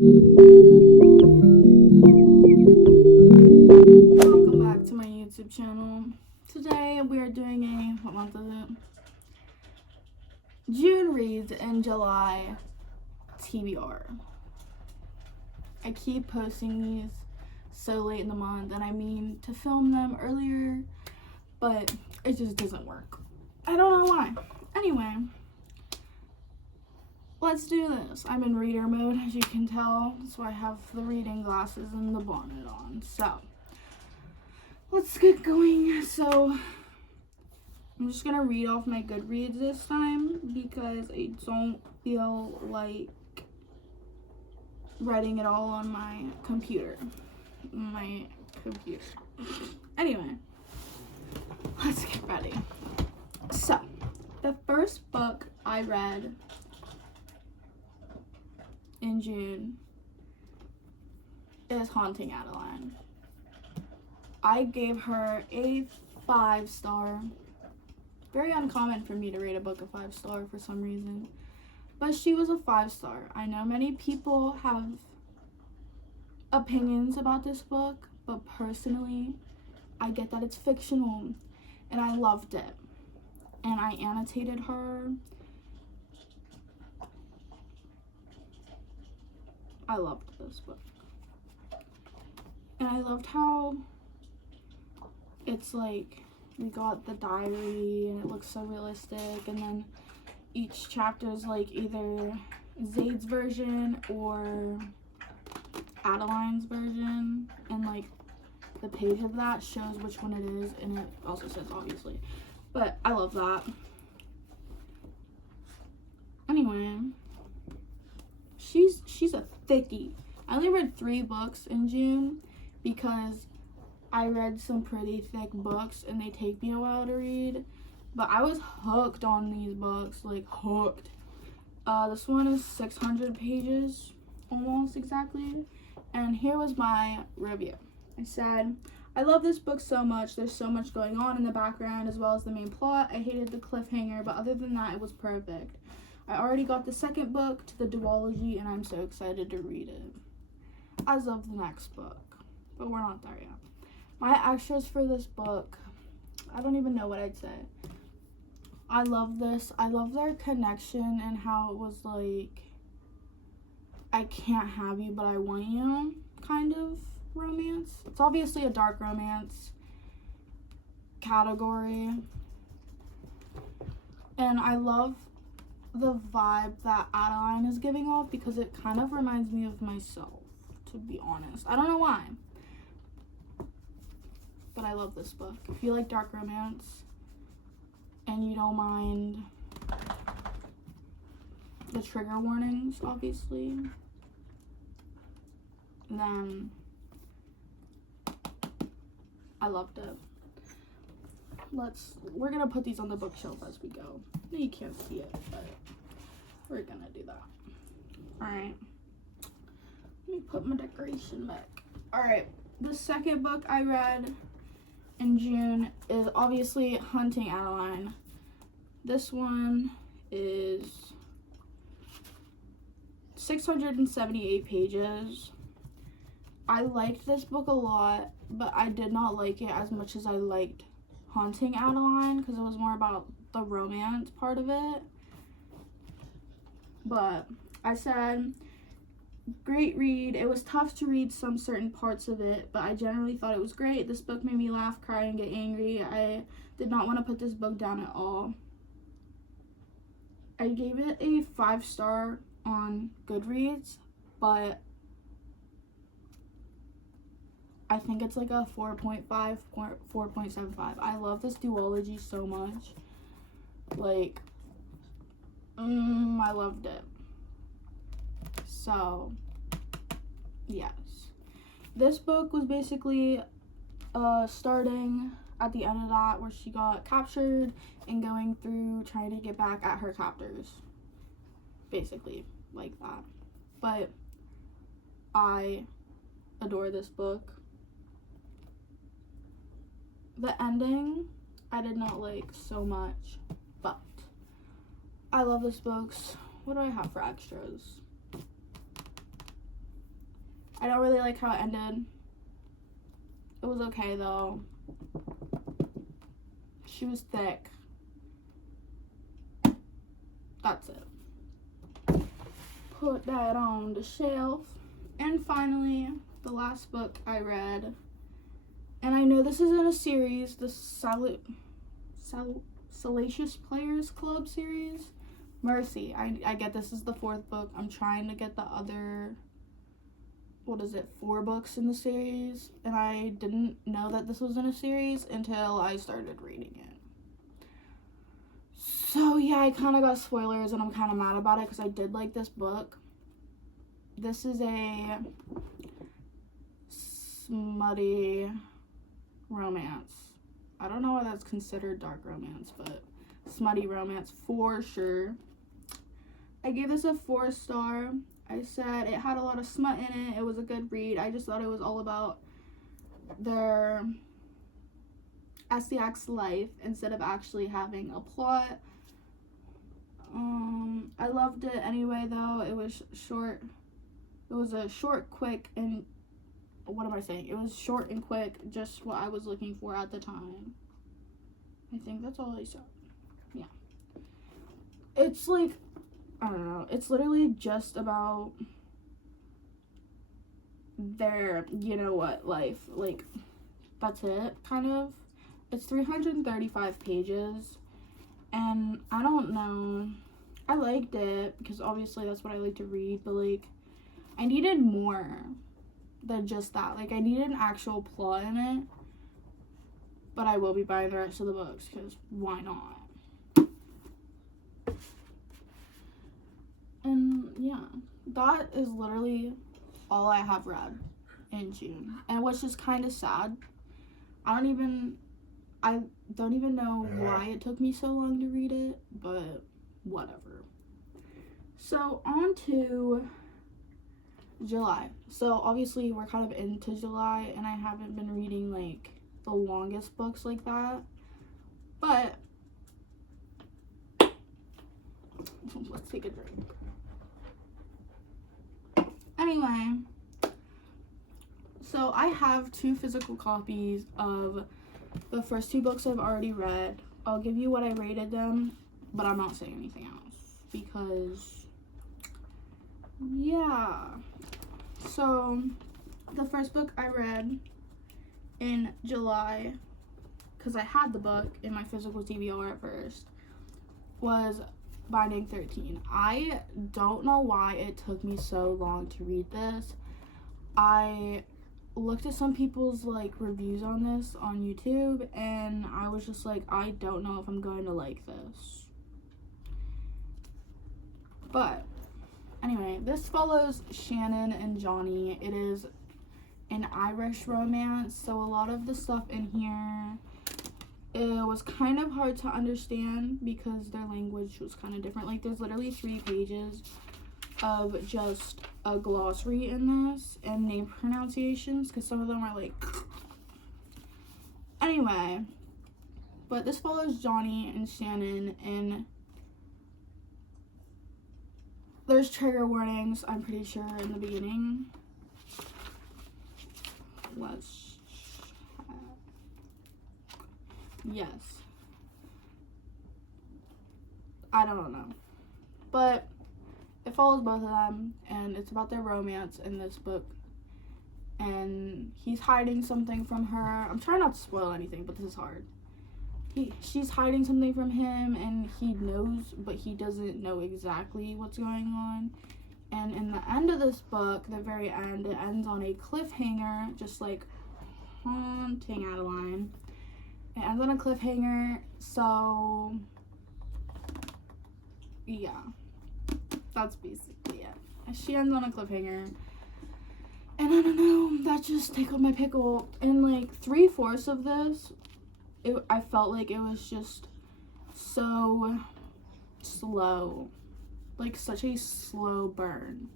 Welcome back to my YouTube channel. Today we are doing what month is it? June reads in July TBR. I keep posting these so late in the month, and I mean to film them earlier, but it just doesn't work. I don't know why. Anyway, let's do this. I'm in reader mode, as you can tell, so I have the reading glasses and the bonnet on. So let's get going. So I'm just gonna read off my Goodreads this time because I don't feel like writing it all on my computer. Anyway, let's get ready. So, the first book I read in June is Haunting Adeline. I gave her a 5-star. Very uncommon for me to rate a book a 5-star for some reason. But she was a 5-star. I know many people have opinions about this book, but personally, I get that it's fictional, and I loved it. And I annotated her. I loved this book. And I loved how it's like we got the diary and it looks so realistic, and then each chapter is like either Zaid's version or Adeline's version, and like the page of that shows which one it is, and it also says obviously, but I love that. Anyway, she's a thickie. I only read 3 books in June because I read some pretty thick books and they take me a while to read, but I was hooked on these books, like hooked. This one is 600 pages, almost exactly, and here was my review. I said, I love this book so much. There's so much going on in the background as well as the main plot. I hated the cliffhanger, but other than that, it was perfect. I already got the second book to the duology, and I'm so excited to read it. As of the next book, but we're not there yet. My extras for this book, I don't even know what I'd say. I love this. I love their connection and how it was like, I can't have you, but I want you kind of romance. It's obviously a dark romance category. And I love the vibe that Adeline is giving off because it kind of reminds me of myself, to be honest. I don't know why, but I love this book. If you like dark romance and you don't mind the trigger warnings, obviously, then I loved it. We're gonna put these on the bookshelf as we go. You can't see it, but we're gonna do that. Alright. Let me put my decoration back. Alright, the second book I read in June is obviously Hunting Adeline. This one is 678 pages. I liked this book a lot, but I did not like it as much as I liked Haunting Adeline because it was more about the romance part of it. But I said, great read. It was tough to read some certain parts of it, but I generally thought it was great. This book made me laugh, cry, and get angry. I did not want to put this book down at all. I gave it a 5-star on Goodreads, but I think it's like a 4.5, 4.75. I love this duology so much. Like, I loved it. So, yes. This book was basically starting at the end of that where she got captured and going through trying to get back at her captors. Basically, like that. But I adore this book. The ending I did not like so much, but I love this book. What do I have for extras? I don't really like how it ended. It was okay though. She was thick. That's it. Put that on the shelf. And finally, the last book I read, and I know this isn't a series, the Salacious Players Club series. Mercy. I get this is the 4th book. I'm trying to get the other, 4 books in the series, and I didn't know that this was in a series until I started reading it. So yeah, I kind of got spoilers, and I'm kind of mad about it because I did like this book. This is a smutty romance. I don't know why that's considered dark romance, but smutty romance for sure. I gave this a 4-star. I said it had a lot of smut in it. It was a good read. I just thought it was all about their SDX life instead of actually having a plot. I loved it anyway though. It was short. It was a short, quick, and what am I saying? It was short and quick, just what I was looking for at the time. I think that's all I said. Yeah. It's like, I don't know. It's literally just about their, you know what, life. Like, that's it, kind of. It's 335 pages. And I don't know. I liked it because obviously that's what I like to read. But, like, I needed more than just that. Like, I needed an actual plot in it. But I will be buying the rest of the books because why not? And yeah, that is literally all I have read in June. And which is kind of sad. I don't even know why it took me so long to read it, but whatever. So on to July. So obviously we're kind of into July, and I haven't been reading like the longest books like that, but let's take a drink. Anyway, so I have 2 physical copies of the first 2 books I've already read. I'll give you what I rated them, but I'm not saying anything else because yeah. So the first book I read in July, because I had the book in my physical TBR at first, was Binding 13. I don't know why it took me so long to read this. I looked at some people's like reviews on this on YouTube, and I was just like, I don't know if I'm going to like this. But anyway, this follows Shannon and Johnny. It is an Irish romance, so a lot of the stuff in here, it was kind of hard to understand because their language was kind of different. Like, there's literally 3 pages of just a glossary in this and name pronunciations because some of them are like anyway. But this follows Johnny and Shannon, and there's trigger warnings, I'm pretty sure, in the beginning. Yes. I don't know. But it follows both of them, and it's about their romance in this book. And he's hiding something from her. I'm trying not to spoil anything, but this is hard. She's hiding something from him, and he knows, but he doesn't know exactly what's going on. And in the end of this book, the very end, it ends on a cliffhanger, just like haunting Adeline. It ends on a cliffhanger, so yeah, that's basically it. She ends on a cliffhanger, and I don't know, that just tickled my pickle. And like 3/4 of this, I felt like it was just so slow, like such a slow burn.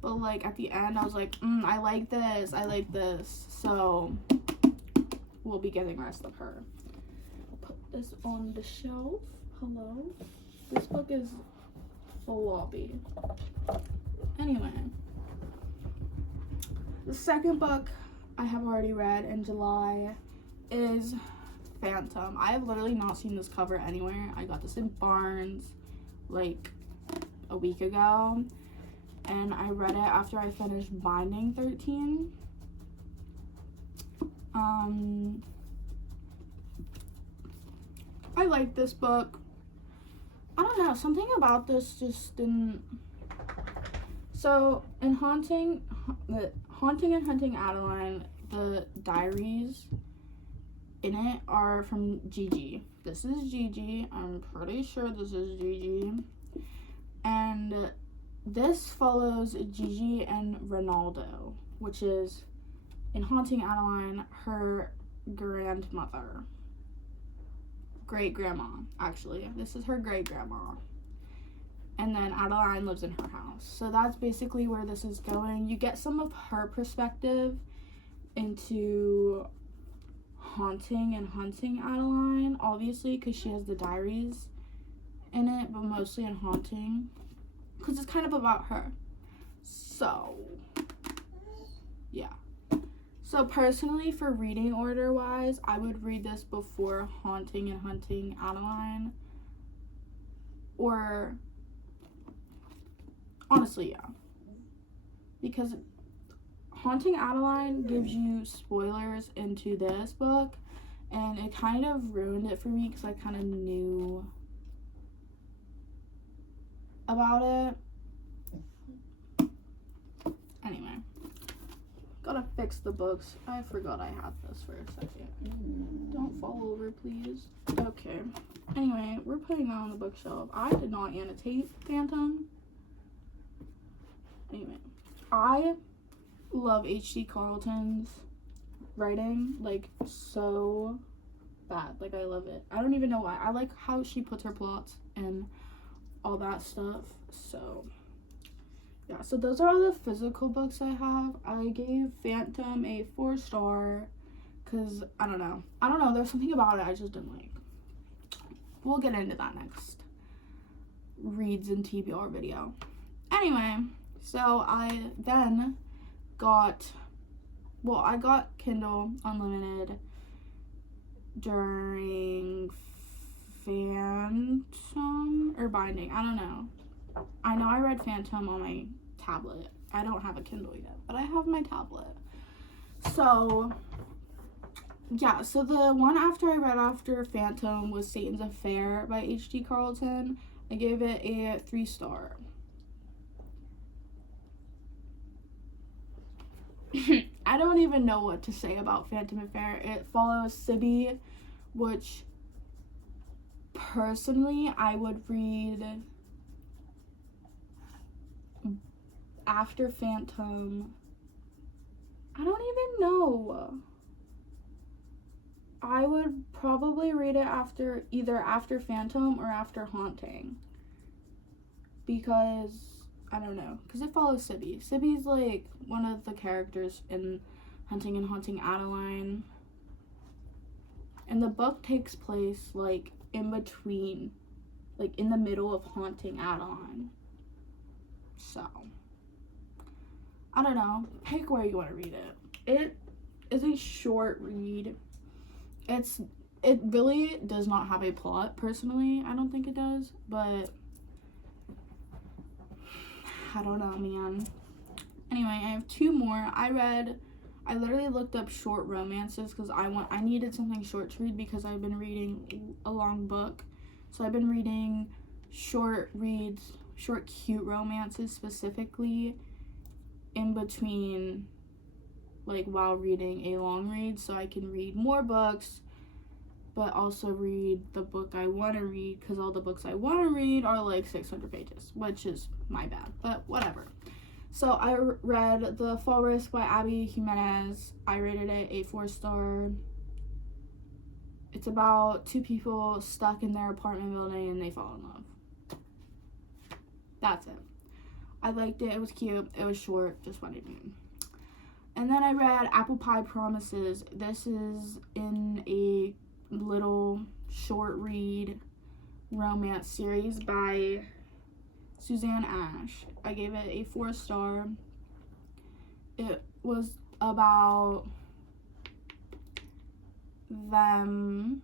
But like at the end, I was like, I like this, so we'll be getting the rest of her. Put this on the shelf. Hello. This book is floppy. Anyway, The second book I have already read in July is Phantom. I have literally not seen this cover anywhere. I got this in Barnes like a week ago, and I read it after I finished Binding 13. I like this book. I don't know, something about this just didn't. So in Haunting and Hunting Adeline, the diaries in it are from Gigi. This is Gigi. I'm pretty sure this is Gigi. And this follows Gigi and Ronaldo, which is, in Haunting Adeline, her grandmother. Great-grandma, actually. This is her great-grandma. And then Adeline lives in her house. So that's basically where this is going. You get some of her perspective into Haunting and Hunting Adeline, obviously, because she has the diaries in it, but mostly in Haunting, because it's kind of about her. So, yeah. So personally, for reading order wise, I would read this before Haunting and Hunting Adeline. Or, honestly, yeah. Because Haunting Adeline gives you spoilers into this book, and it kind of ruined it for me because I kind of knew about it. Anyway, gotta fix the books. I forgot I had this for a second. Don't fall over, please. Okay. Anyway, we're putting that on the bookshelf. I did not annotate Phantom. Anyway, I love H.D. Carlton's writing, like, so bad. Like, I love it. I don't even know why. I like how she puts her plots and all that stuff. So, yeah. So those are all the physical books I have. I gave Phantom a 4-star because, I don't know. There's something about it I just didn't like. We'll get into that next reads and TBR video. Anyway, so I then got Kindle Unlimited during Phantom or Binding. I don't know. I know I read Phantom on my tablet. I don't have a Kindle yet, but I have my tablet. So, yeah, so the one I read after Phantom was Satan's Affair by H.D. Carlton. I gave it a 3-star. I don't even know what to say about Phantom Affair. It follows Sibby, which personally I would read after Phantom. I don't even know. I would probably read it either after Phantom or after Haunting. Because, I don't know, because it follows Sibby. Sibby's like one of the characters in Hunting and Haunting Adeline. And the book takes place like in between, like in the middle of Haunting Adeline. So, I don't know. Pick where you want to read it. It is a short read. It really does not have a plot, personally. I don't think it does, but I don't know, man. Anyway, I have 2 more. I literally looked up short romances because I needed something short to read because I've been reading a long book. So I've been reading short cute romances specifically in between, like, while reading a long read, so I can read more books but also read the book I want to read, because all the books I want to read are like 600 pages, which is my bad, but whatever. So I read The Fall Risk by Abby Jimenez. I rated it a 4-star. It's about 2 people stuck in their apartment building and they fall in love. That's it. I liked it. It was cute. It was short. Just what I need. And then I read Apple Pie Promises. This is in a little short read romance series by Suzanne Ash. I gave it a 4-star. it was about them,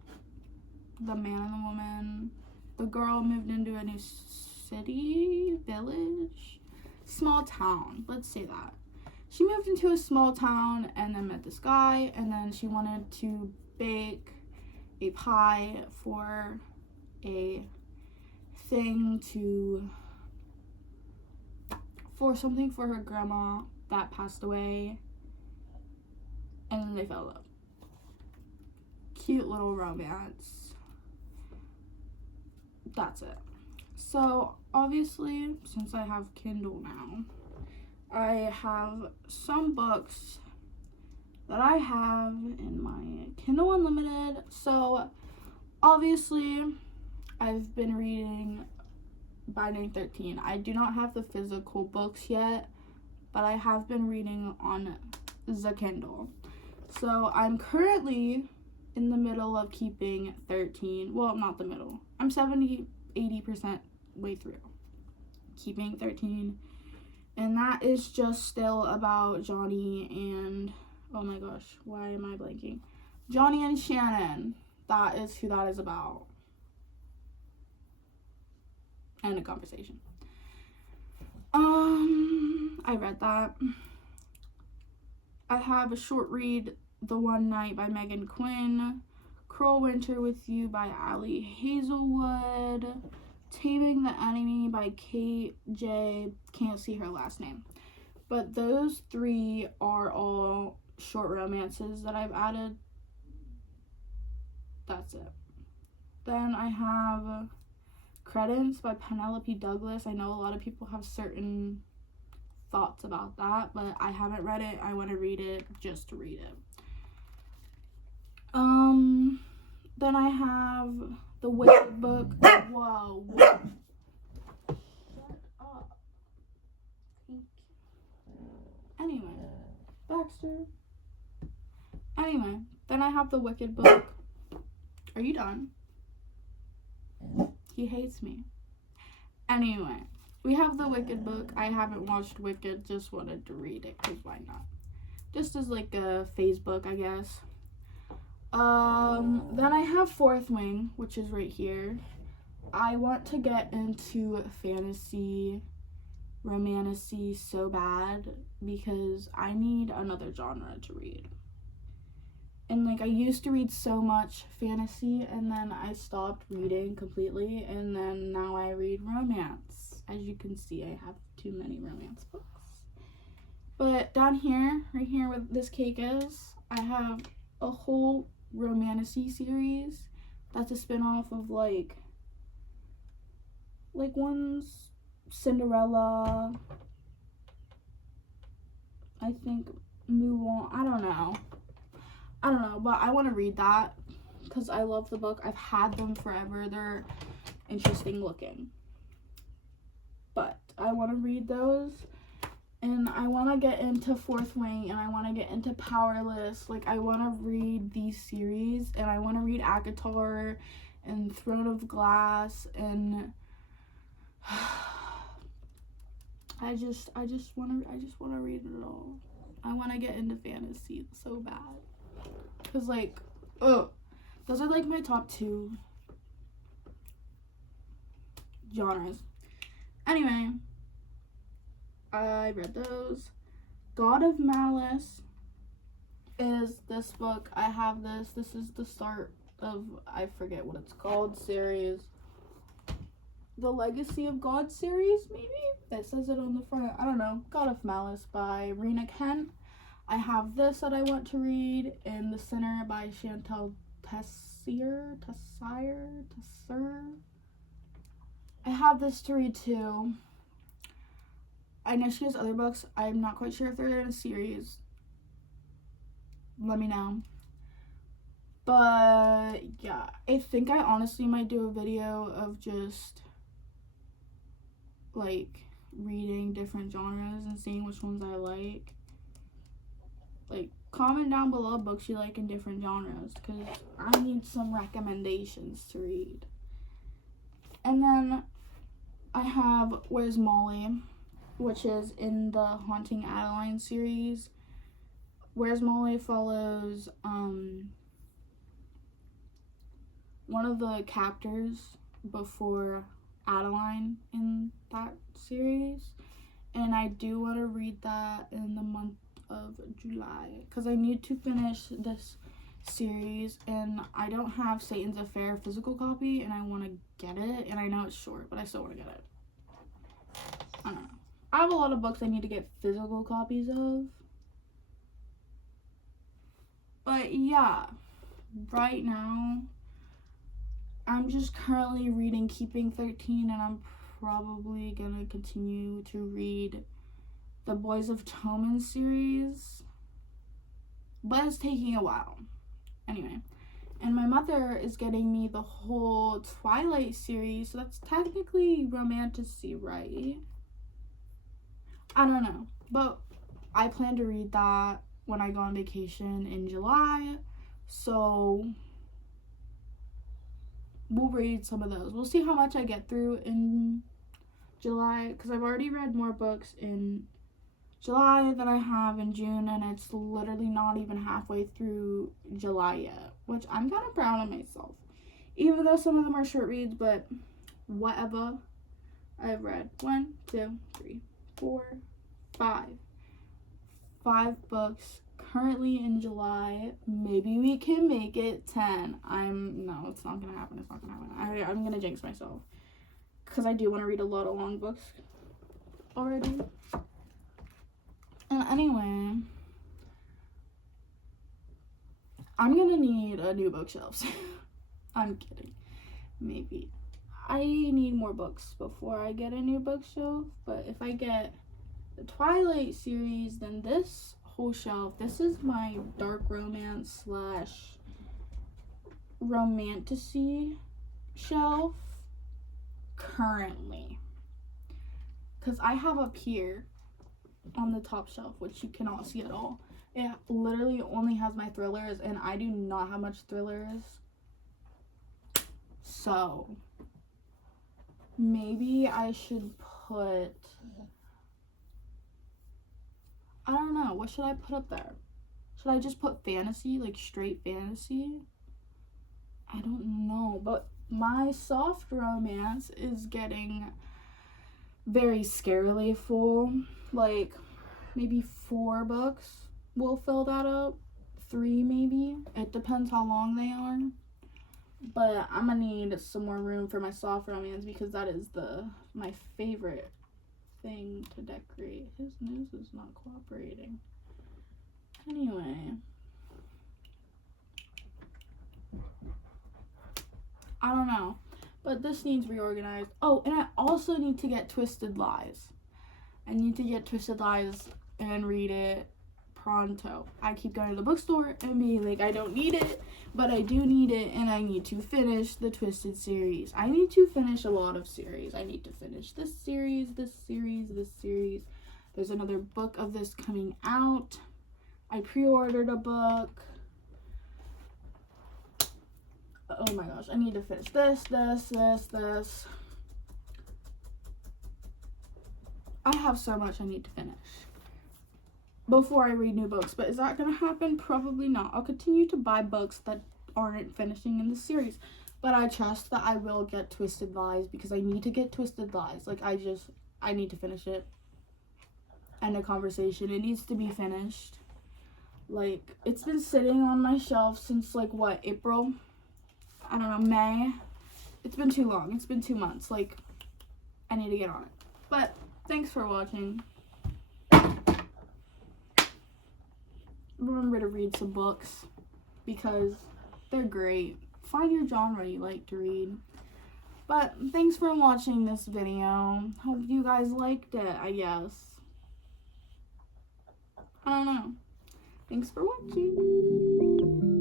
the man and the woman. The girl moved into a new city, village, small town, let's say that. She moved into a small town and then met this guy, and then she wanted to bake a pie for a thing for something for her grandma that passed away, and then they fell in love. Cute little romance. That's it. So obviously, since I have Kindle now, I have some books that I have in my Kindle Unlimited. So obviously, I've been reading Binding 13. I do not have the physical books yet, but I have been reading on the Kindle. So I'm currently in the middle of keeping 13. Well, not the middle. I'm 80% way through keeping 13. And that is just still about Johnny and, oh my gosh, why am I blanking? Johnny and Shannon. That is who that is about. End of conversation. I read that. I have a short read, The One Night by Megan Quinn, Cruel Winter with You by Allie Hazelwood, Taming the Enemy by Kate J. Can't see her last name. But those three are all short romances that I've added. That's it. Then I have Credence by Penelope Douglas. I know a lot of people have certain thoughts about that, but I haven't read it. I want to read it just to read it. Then I have the Wicked book. Whoa. Shut up. Anyway, Baxter. Anyway, then I have the Wicked book. Are you done? He hates me. Anyway, we have the Wicked book. I haven't watched Wicked, just wanted to read it, because why not? Just as like a phase book, I guess. Then I have Fourth Wing, which is right here. I want to get into fantasy, romantasy so bad, because I need another genre to read. And like, I used to read so much fantasy, and then I stopped reading completely, and then now I read romance. As you can see, I have too many romance books. But down here, right here where this cake is, I have a whole romantasy series that's a spin-off of like one's Cinderella, I think Mulan, I don't know, but I want to read that because I love the book. I've had them forever. They're interesting looking, but I want to read those, and I want to get into Fourth Wing, and I want to get into Powerless. Like, I want to read these series, and I want to read ACOTAR and Throne of Glass, and I just want to read it all. I want to get into fantasy so bad. Cause like, those are like my top 2 genres. Anyway, I read those. God of Malice is this book. I have this. This is the start of, I forget what it's called, series. The Legacy of God series, maybe? That says it on the front. I don't know. God of Malice by Rena Kent. I have this that I want to read, In the Center by Chantal Tessier. I have this to read too. I know she has other books. I'm not quite sure if they're in a series. Let me know. But yeah, I think I honestly might do a video of just like reading different genres and seeing which ones I like. Like, comment down below books you like in different genres, because I need some recommendations to read. And then I have Where's Molly? which is in the Haunting Adeline series. Where's Molly follows one of the captors before Adeline in that series, and I do want to read that in the month of July because I need to finish this series, and I don't have Satan's Affair physical copy, and I want to get it, and I know it's short, but I still want to get it. I don't know. I have a lot of books I need to get physical copies of. But yeah, right now, I'm just currently reading Keeping 13, and I'm probably gonna continue to read the Boys of Toman series, but it's taking a while. Anyway, and my mother is getting me the whole Twilight series, so that's technically romantasy, right? I don't know, but I plan to read that when I go on vacation in July, so we'll read some of those. We'll see how much I get through in July, because I've already read more books in July than I have in June, and it's literally not even halfway through July yet, which I'm kind of proud of myself. Even though some of them are short reads, but whatever. I've read 1, 2, 3, 4, 5. 5 books currently in July. Maybe we can make it 10. No, it's not gonna happen. It's not gonna happen. I'm gonna jinx myself because I do want to read a lot of long books already. And anyway, I'm gonna need a new bookshelf. I'm kidding. Maybe I need more books before I get a new bookshelf, but if I get the Twilight series, then this whole shelf, this is my dark romance / romantasy shelf currently, because I have up here on the top shelf, which you cannot see at all, it literally only has my thrillers, and I do not have much thrillers, so maybe I should put, I don't know, what should I put up there? Should I just put fantasy, like straight fantasy? I don't know, but my soft romance is getting very scarily full. Like, maybe 4 books will fill that up. 3 maybe. It depends how long they are. But I'm gonna need some more room for my soft romance because that is my favorite thing to decorate. His nose is not cooperating. Anyway, I don't know, but this needs reorganized. Oh, and I also need to get Twisted Lies. I need to get Twisted Lies and read it pronto. I keep going to the bookstore and being like, I don't need it, but I do need it, and I need to finish the Twisted series. I need to finish a lot of series. I need to finish this series, this series, this series. There's another book of this coming out. I pre-ordered a book. Oh my gosh, I need to finish this. I have so much I need to finish before I read new books, but is that gonna happen? Probably not. I'll continue to buy books that aren't finishing in the series, but I trust that I will get Twisted Lies because I need to get Twisted Lies. Like, I need to finish it. End of conversation. It needs to be finished. Like, it's been sitting on my shelf since, like, what, April? I don't know, May? It's been too long. It's been 2 months. Like, I need to get on it. But thanks for watching. Remember to read some books because they're great. Find your genre you like to read. But thanks for watching this video. Hope you guys liked it, I guess. I don't know. Thanks for watching.